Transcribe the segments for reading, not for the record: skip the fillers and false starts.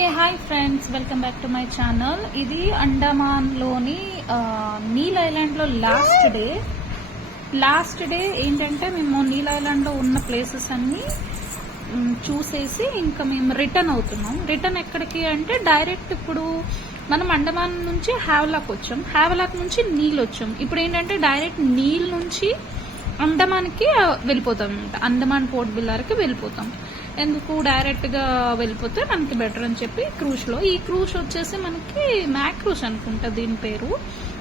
A hi friends, welcome back to my channel. ఇది అండమాన్లోని నీల్ ఐలాండ్లో last day ఏంటంటే మేము నీల్ ఐలాండ్లో ఉన్న ప్లేసెస్ అన్నీ చూసేసి ఇంకా మేము రిటర్న్ అవుతున్నాం. రిటర్న్ ఎక్కడికి అంటే డైరెక్ట్ ఇప్పుడు మనం అండమాన్ నుంచి హ్యావలాక్ వచ్చాం, హ్యావలాక్ నుంచి నీల్ వచ్చాం. ఇప్పుడు ఏంటంటే డైరెక్ట్ నీల్ నుంచి అండమాన్కి వెళ్ళిపోతాం అనమాట. అండమాన్ పోర్ట్ బిల్లార్కి వెళ్ళిపోతాం. ఎందుకు డైరెక్ట్గా వెళ్ళిపోతే మనకి బెటర్ అని చెప్పి క్రూజ్లో. ఈ క్రూజ్ వచ్చేసి మనకి మ్యాక్రూజ్ అనుకుంటా దీని పేరు.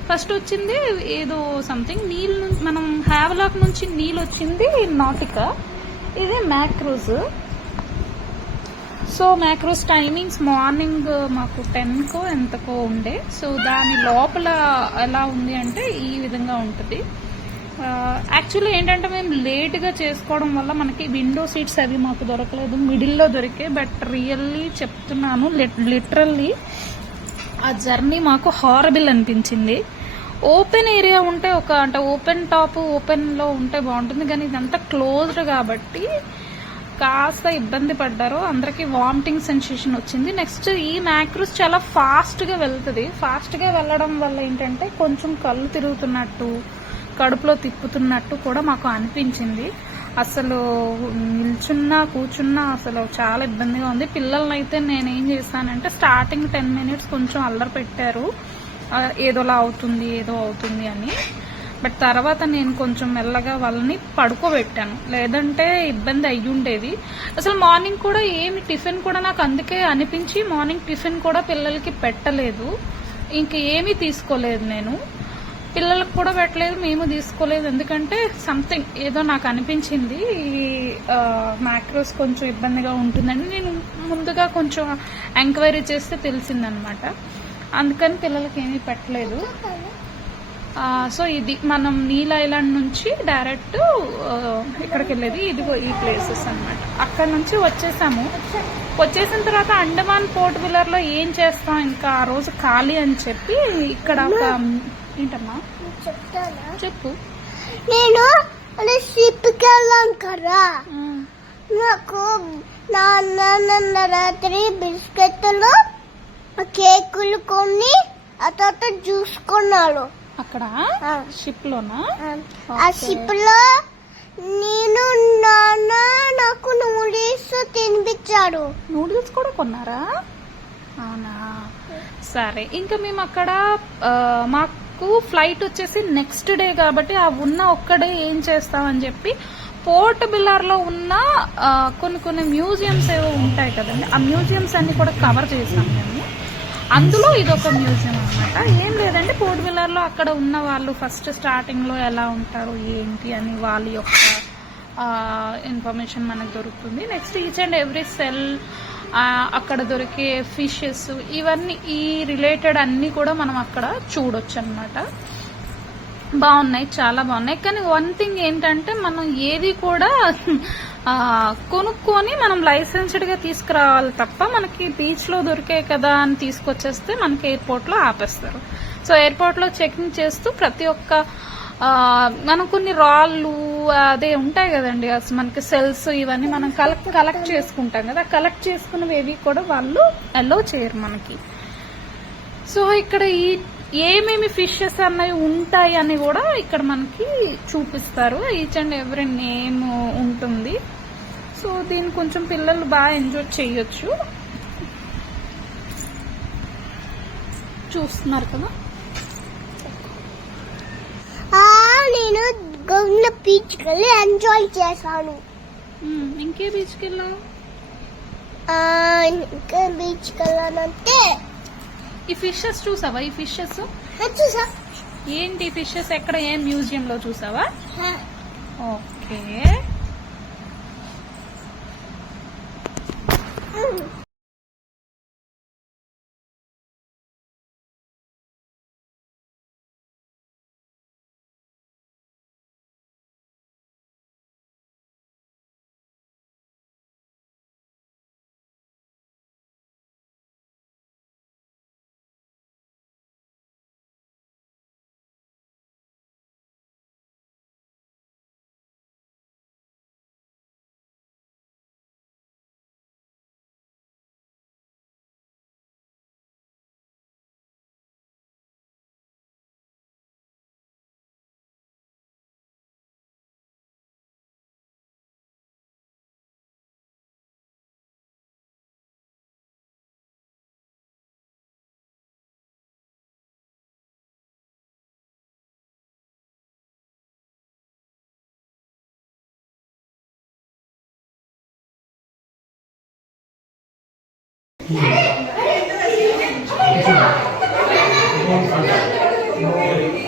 ఫస్ట్ వచ్చింది ఏదో సంథింగ్ నీల్ నుంచి, మనం హ్యావలాక్ నుంచి నీల్ వచ్చింది నాటికా, ఇది మ్యాక్రూజ్. సో మ్యాక్రూజ్ టైమింగ్స్ మార్నింగ్ మాకు 10కో ఎంతకో ఉండే. సో దాని లోపల ఎలా ఉంది అంటే ఈ విధంగా ఉంటుంది. యాక్చువల్లీ ఏంటంటే మేము లేట్గా చేసుకోవడం వల్ల మనకి విండో సీట్స్ అవి మాకు దొరకలేదు, మిడిల్లో దొరికే. బట్ రియల్లీ చెప్తున్నాను, లిటరల్లీ ఆ జర్నీ మాకు హారబుల్ అనిపించింది. ఓపెన్ ఏరియా ఉంటే అంటే ఓపెన్లో ఉంటే బాగుంటుంది, కానీ ఇదంతా క్లోజ్డ్ కాబట్టి కాస్త ఇబ్బంది పడ్డారు. అందరికి వామిటింగ్ సెన్సేషన్ వచ్చింది. నెక్స్ట్ ఈ మ్యాక్రూజ్ చాలా ఫాస్ట్గా వెళ్తుంది. ఫాస్ట్గా వెళ్ళడం వల్ల ఏంటంటే కొంచెం కళ్ళు తిరుగుతున్నట్టు, కడుపులో తిప్పుతున్నట్టు కూడా మాకు అనిపించింది. అసలు నిల్చున్నా కూర్చున్నా అసలు చాలా ఇబ్బందిగా ఉంది. పిల్లల్ని అయితే నేనేం చేశానంటే స్టార్టింగ్ 10 minutes కొంచెం అల్లరి పెట్టారు, ఏదో అవుతుంది అని. బట్ తర్వాత నేను కొంచెం మెల్లగా వాళ్ళని పడుకోబెట్టాను, లేదంటే ఇబ్బంది అయ్యుండేది. అసలు మార్నింగ్ కూడా ఏమి టిఫిన్ కూడా నాకు అందుకే అనిపించి మార్నింగ్ టిఫిన్ కూడా పిల్లలకి పెట్టలేదు, ఇంక ఏమీ తీసుకోలేదు. నేను పిల్లలకు కూడా పెట్టలేదు, మేము తీసుకోలేదు. ఎందుకంటే సంథింగ్ ఏదో నాకు అనిపించింది ఈ మ్యాక్రోస్ కొంచెం ఇబ్బందిగా ఉంటుందని నేను ముందుగా కొంచెం ఎంక్వైరీ చేస్తే తెలిసిందనమాట. అందుకని పిల్లలకి ఏమీ పెట్టలేదు. సో ఇది మనం నీల్ ఐలాండ్ నుంచి డైరెక్ట్ ఇక్కడికి వెళ్ళేది, ఇదిగో ఈ ప్లేసెస్ అనమాట. అక్కడ నుంచి వచ్చేసిన తర్వాత అండమాన్ పోర్ట్ బిల్లర్లో ఏం చేస్తాం, ఇంకా ఆ రోజు ఖాళీ అని చెప్పి ఇక్కడ ఒక ఏంటమ్మా చెప్పు. నేను షిప్కి వెళ్ళాను కదా, నాకు నాన్న రాత్రి బిస్కెట్లు కేకులు కొని ఆ తర్వాత జ్యూస్ కొన్నాడు అక్కడ షిప్ లోనా. ఆ షిప్ లో నేను నాన్న నాకు నూడిల్స్ తినిపించాడు. నూడిల్స్ కూడా కొన్నారా? అవునా, సరే. ఇంకా మేము అక్కడ మాకు ఫ్లైట్ వచ్చేసి నెక్స్ట్ డే కాబట్టి ఆ ఉన్న ఒక్కడే ఏం చేస్తామని చెప్పి పోర్ట్ బిల్లార్లో ఉన్న కొన్ని మ్యూజియంస్ ఏవో ఉంటాయి కదండి, ఆ మ్యూజియంస్ అన్ని కూడా కవర్ చేసాం మేము. అందులో ఇదొక మ్యూజియం అనమాట. ఏం లేదంటే పోర్ట్ బిల్లార్లో అక్కడ ఉన్న వాళ్ళు ఫస్ట్ స్టార్టింగ్లో ఎలా ఉంటారు ఏంటి అని వాళ్ళ యొక్క ఇన్ఫర్మేషన్ మనకు దొరుకుతుంది. Next each and every cell, అక్కడ దొరికే ఫిషెస్, ఇవన్నీ ఈ రిలేటెడ్ అన్నీ కూడా మనం అక్కడ చూడొచ్చు అనమాట. బాగున్నాయి, చాలా బాగున్నాయి. కానీ వన్ థింగ్ ఏంటంటే మనం ఏది కూడా కొనుక్కొని మనం లైసెన్స్డ్గా తీసుకురావాలి తప్ప మనకి బీచ్లో దొరికే కదా అని తీసుకొచ్చేస్తే మనకి ఎయిర్పోర్ట్లో ఆపేస్తారు. సో ఎయిర్పోర్ట్లో చెకింగ్ చేస్తూ ప్రతి ఒక్క మనం కొన్ని రాళ్ళు అదే ఉంటాయి కదండి, అసలు మనకి సెల్స్ ఇవన్నీ మనం కలెక్ట్ చేసుకుంటాం కదా, కలెక్ట్ చేసుకున్నవి ఏవి కూడా వాళ్ళు అలో చేయరు మనకి. సో ఇక్కడ ఏమేమి ఫిషెస్ అన్నవి ఉంటాయి అని కూడా ఇక్కడ మనకి చూపిస్తారు. ఈచ్ అండ్ ఎవ్రీ నేమ్ ఉంటుంది. సో దీన్ని కొంచెం పిల్లలు బాగా ఎంజాయ్ చేయొచ్చు. చూస్తున్నారు కదా. నేను గంగ బీచ్కి వెళ్ళి ఎంజాయ్ చేశాను. ఇంకే బీచ్కి వెళ్ళావు? ఇంకా బీచ్కి వెళ్ళానంటే ఈ ఫిషెస్ చూసావా? ఈ ఫిషెస్ చూసా. ఏంటి ఫిషెస్? ఎక్కడ ఏం మ్యూజియంలో చూసావా? ఓకే.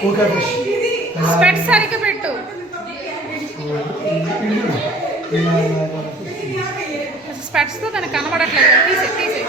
ఓకే ఫిష్ స్పెట్స్ సరిగ్గా పెట్టు. స్పెట్స్ తో దానికి కనబడట్లేదు. తీసే తీసే.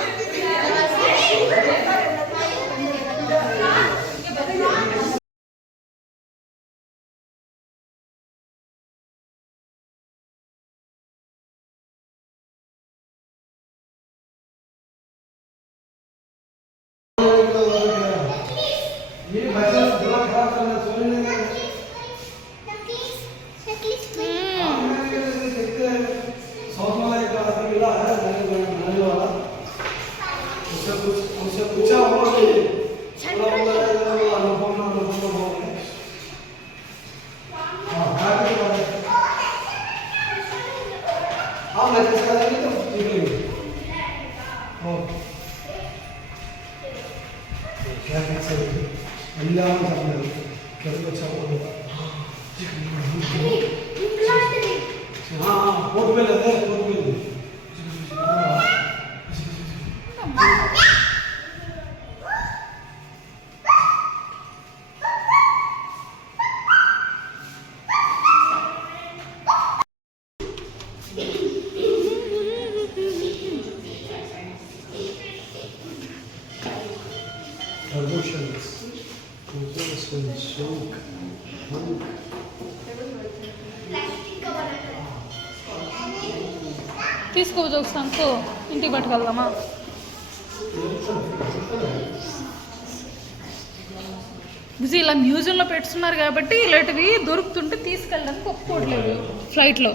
తీసుకోవచ్చు ఒక సంకు ఇంటికి పట్టుకెళ్దామా? బిజీ ఇలా మ్యూజియంలో పెట్టున్నారు కాబట్టి ఇలాంటివి దొరుకుతుంటే తీసుకెళ్ళడానికి ఒప్పుకోవట్లేదు ఫ్లైట్లో.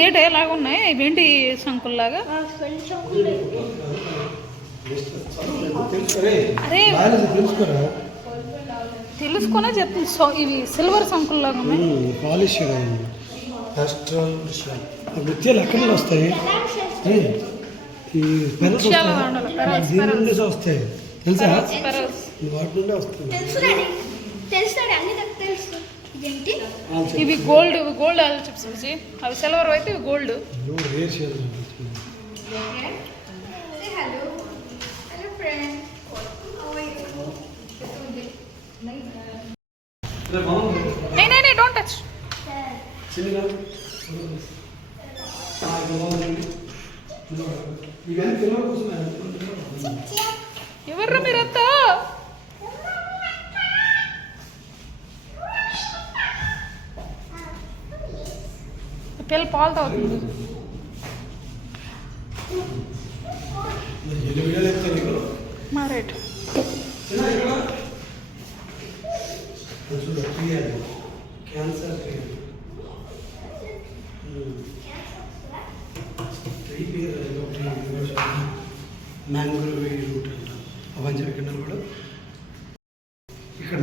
దేట ఎలాగ ఉన్నాయి ఇవేంటి శంకుల్లాగా? అరే తెలుసుకునే చెప్తుంది. ఇవి సిల్వర్ శంకుల్లాగా ఉన్నాయి. పాలిష్ నృత్యాలు ఎక్కడ వస్తాయి? ఈ పెరల్స్ వస్తాయి తెలుసా? వాటి నుండి వస్తాయి. ఇవి gold, gold oil chips Vijay. అవి సిల్వర్ అయితే ఇవి గోల్డ్. नहीं डोंट टच. ఎవర్రా మీరంతా? పిల్ల పాలు తాగుతుంది. మా రైట్ క్యాన్సర్ మ్యాంగ్రోవ్ రూట్ అంట అవంజన కింద కూడా ఇక్కడ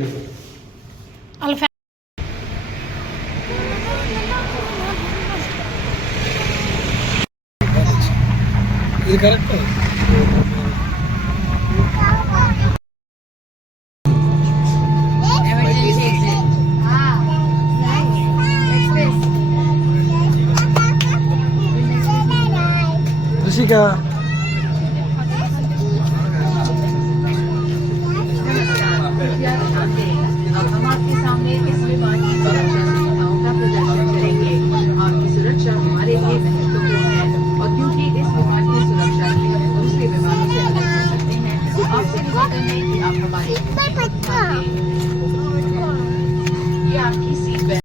ఇది కరెక్ట్. రుషిక